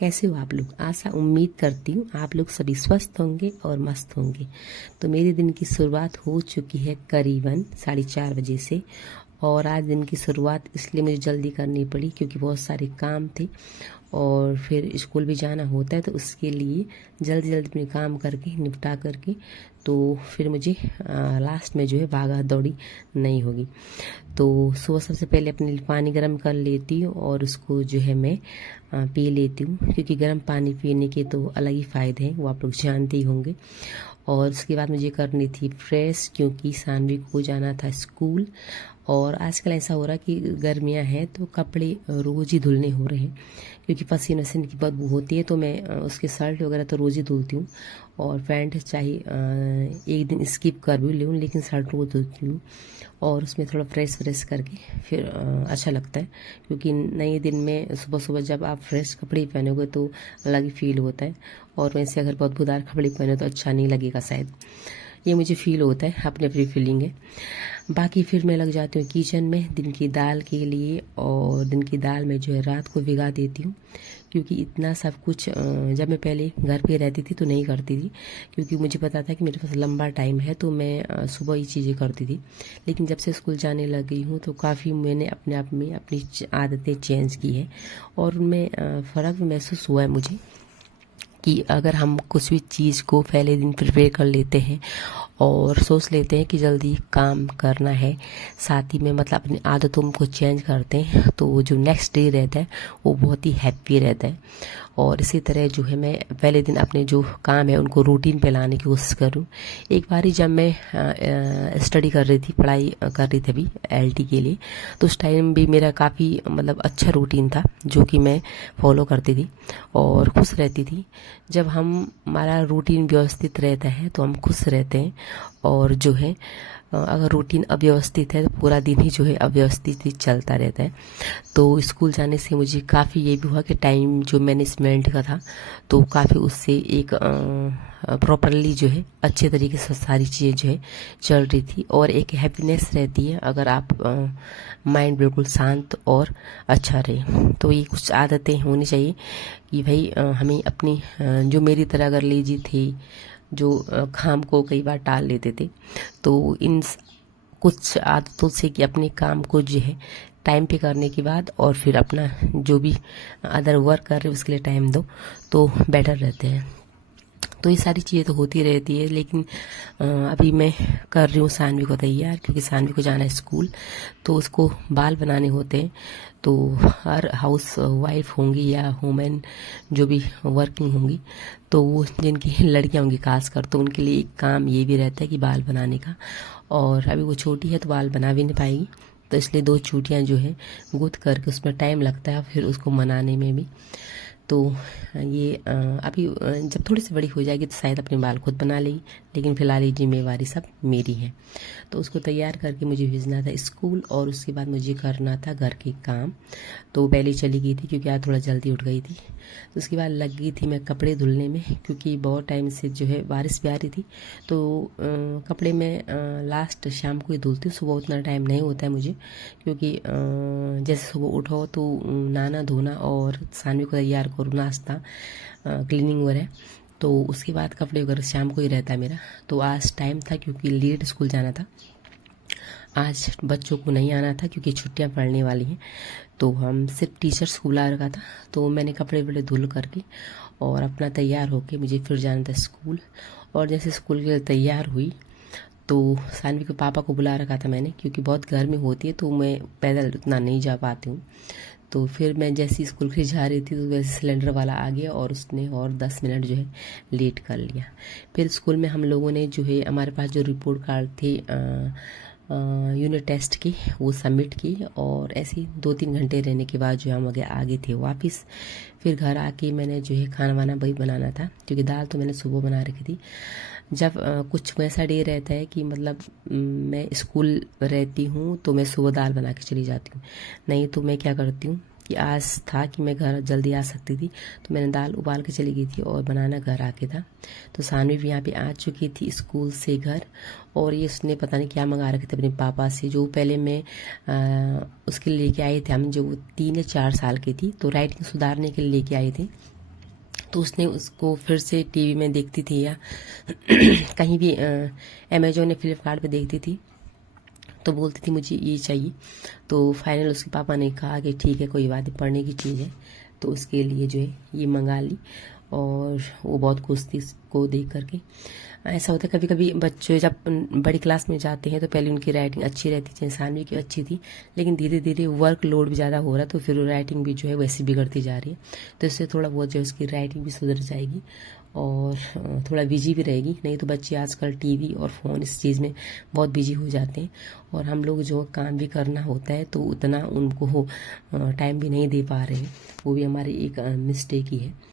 कैसे हो आप लोग। आशा उम्मीद करती हूँ आप लोग सभी स्वस्थ होंगे और मस्त होंगे। तो मेरे दिन की शुरुआत हो चुकी है करीबन 4:30 बजे से। और आज दिन की शुरुआत इसलिए मुझे जल्दी करनी पड़ी क्योंकि बहुत सारे काम थे और फिर स्कूल भी जाना होता है, तो उसके लिए जल्दी जल्दी अपने काम करके निपटा करके तो फिर मुझे लास्ट में जो है भागा दौड़ी नहीं होगी। तो सुबह सबसे पहले अपने लिए पानी गर्म कर लेती हूँ और उसको जो है मैं पी लेती हूँ, क्योंकि गर्म पानी पीने के तो अलग ही फ़ायदे हैं, वो आप लोग जानते ही होंगे। और उसके बाद मुझे करनी थी फ्रेश, क्योंकि सानवी को जाना था स्कूल। और आजकल ऐसा हो रहा है कि गर्मियाँ हैं तो कपड़े रोज़ ही धुलने हो रहे हैं, क्योंकि पसीने वसीने की बदबू होती है। तो मैं उसके शर्ट वगैरह तो रोज़ ही धुलती हूँ और पैंट चाहे एक दिन स्किप कर भी लूँ, लेकिन शर्ट रोज़ धुलती हूँ और उसमें थोड़ा फ्रेश फ्रेश करके फिर अच्छा लगता है। क्योंकि नए दिन में सुबह सुबह जब आप फ्रेश कपड़े पहनोगे तो अलग ही फील होता है, और वैसे अगर बहुत बुदार कपड़े पहने तो अच्छा नहीं लगेगा शायद। ये मुझे फील होता है, अपनी अपनी फीलिंग है। बाकी फिर मैं लग जाती हूँ किचन में दिन की दाल के लिए, और दिन की दाल में जो है रात को भिगा देती हूँ, क्योंकि इतना सब कुछ जब मैं पहले घर पे रहती थी तो नहीं करती थी, क्योंकि मुझे पता था कि मेरे पास लंबा टाइम है तो मैं सुबह ही चीज़ें करती थी। लेकिन जब से स्कूल जाने लग गई हूँ तो काफ़ी मैंने अपने आप में अपनी आदतें चेंज की है, और उनमें फ़र्क भी महसूस हुआ है मुझे कि अगर हम कुछ भी चीज़ को पहले दिन प्रिपेयर कर लेते हैं और सोच लेते हैं कि जल्दी काम करना है, साथ ही में मतलब अपनी आदतों को चेंज करते हैं, तो जो नेक्स्ट डे रहता है वो बहुत ही हैप्पी रहता है। और इसी तरह जो है मैं पहले दिन अपने जो काम है उनको रूटीन पे लाने की कोशिश करूँ। एक बारी जब मैं स्टडी कर रही थी, पढ़ाई कर रही थी अभी एलटी के लिए, तो उस टाइम भी मेरा काफ़ी मतलब अच्छा रूटीन था जो कि मैं फॉलो करती थी और खुश रहती थी। जब हमारा रूटीन व्यवस्थित रहता है तो हम खुश रहते हैं, और जो है अगर रूटीन अव्यवस्थित है तो पूरा दिन ही जो है अव्यवस्थित ही चलता रहता है। तो स्कूल जाने से मुझे काफ़ी ये भी हुआ कि टाइम जो मैनेजमेंट का था तो काफ़ी उससे एक प्रॉपरली जो है अच्छे तरीके से सारी चीज़ें जो है चल रही थी, और एक हैप्पीनेस रहती है अगर आप माइंड बिल्कुल शांत और अच्छा रहे। तो ये कुछ आदतें होनी चाहिए कि भाई हमें अपनी जो मेरी तरह अगर लेजी थी, जो काम को कई बार टाल लेते थे, तो इन कुछ आदतों से कि अपने काम को जो है टाइम पे करने के बाद और फिर अपना जो भी अदर वर्क कर रहे उसके लिए टाइम दो तो बेटर रहते हैं। तो ये सारी चीज़ें तो होती रहती है, लेकिन अभी मैं कर रही हूँ सानवी को तैयार, क्योंकि सानवी को जाना है स्कूल, तो उसको बाल बनाने होते हैं। तो हर हाउस वाइफ होंगी या वुमेन जो भी वर्किंग होंगी, तो वो जिनकी लड़कियां होंगी खासकर, तो उनके लिए एक काम ये भी रहता है कि बाल बनाने का। और अभी वो छोटी है तो बाल बना भी नहीं पाएगी, तो इसलिए 2 चूड़ियाँ जो है गूंथ करके उसमें टाइम लगता है फिर उसको मनाने में भी। तो ये अभी जब थोड़ी सी बड़ी हो जाएगी तो शायद अपने बाल खुद बना लेगी, लेकिन फिलहाल ये जिम्मेवारी सब मेरी है। तो उसको तैयार करके मुझे भेजना था स्कूल, और उसके बाद मुझे करना था घर के काम। तो पहले चली गई थी क्योंकि आज थोड़ा जल्दी उठ गई थी। तो उसके बाद लग गई थी मैं कपड़े धुलने में, क्योंकि बहुत टाइम से जो है बारिश भी आ रही थी। तो कपड़े में लास्ट शाम को ही धुलती हूँ, सुबह उतना टाइम नहीं होता है मुझे, क्योंकि जैसे सुबह उठो तो नहाना धोना और सानवी को तैयार करो, नाश्ता क्लीनिंग वगैरह, तो उसके बाद कपड़े वगैरह शाम को ही रहता है मेरा। तो आज टाइम था क्योंकि लेट स्कूल जाना था, आज बच्चों को नहीं आना था क्योंकि छुट्टियां पड़ने वाली हैं, तो हम सिर्फ टीचर्स को बुला रखा था। तो मैंने कपड़े वपड़े धुल करके और अपना तैयार होके मुझे फिर जाना था स्कूल। और जैसे स्कूल के लिए तैयार हुई तो सानवी के पापा को बुला रखा था मैंने, क्योंकि बहुत गर्मी होती है तो मैं पैदल उतना नहीं जा पाती हूँ। तो फिर मैं जैसे स्कूल के जा रही थी तो वैसे सिलेंडर वाला आ गया और उसने और 10 मिनट जो है लेट कर लिया। फिर स्कूल में हम लोगों ने जो है हमारे पास जो रिपोर्ट कार्ड थे यूनिट टेस्ट की वो सबमिट की, और ऐसे ही 2-3 घंटे रहने के बाद जो हम आगे थे वापस। फिर घर आके मैंने जो है खाना वाना वही बनाना था, क्योंकि दाल तो मैंने सुबह बना रखी थी। जब कुछ वैसा डे रहता है कि मतलब मैं स्कूल रहती हूँ तो मैं सुबह दाल बना के चली जाती हूँ, नहीं तो मैं क्या करती हूँ कि आज था कि मैं घर जल्दी आ सकती थी तो मैंने दाल उबाल के चली गई थी और बनाना घर आके था। तो सानवी भी यहाँ पे आ चुकी थी स्कूल से घर, और ये उसने पता नहीं क्या मंगा रखे थे अपने पापा से, जो पहले मैं उसके लिए लेके आई थी, हम जो 3 या 4 साल की थी, तो राइटिंग सुधारने के लिए लेके आई थी। तो उसने उसको फिर से टीवी में देखती थी या कहीं भी अमेजोन या फ्लिपकार्ट पे देखती थी, तो बोलती थी मुझे ये चाहिए। तो फाइनल उसके पापा ने कहा कि ठीक है कोई बात नहीं, पढ़ने की चीज़ है, तो उसके लिए जो है ये मंगा ली। और वो बहुत खुश थी इसको देख करके। ऐसा होता है कभी कभी बच्चे जब बड़ी क्लास में जाते हैं तो पहले उनकी राइटिंग अच्छी रहती थी, सानवी की अच्छी थी, लेकिन धीरे धीरे वर्क लोड भी ज़्यादा हो रहा है, तो फिर राइटिंग भी जो है वैसी बिगड़ती जा रही है। तो इससे थोड़ा बहुत जो है उसकी राइटिंग भी सुधर जाएगी और थोड़ा बिजी भी रहेगी। नहीं तो बच्चे आजकल टीवी और फ़ोन इस चीज़ में बहुत बिजी हो जाते हैं, और हम लोग जो काम भी करना होता है तो उतना उनको टाइम भी नहीं दे पा रहे हैं। वो भी हमारी एक मिस्टेक ही है।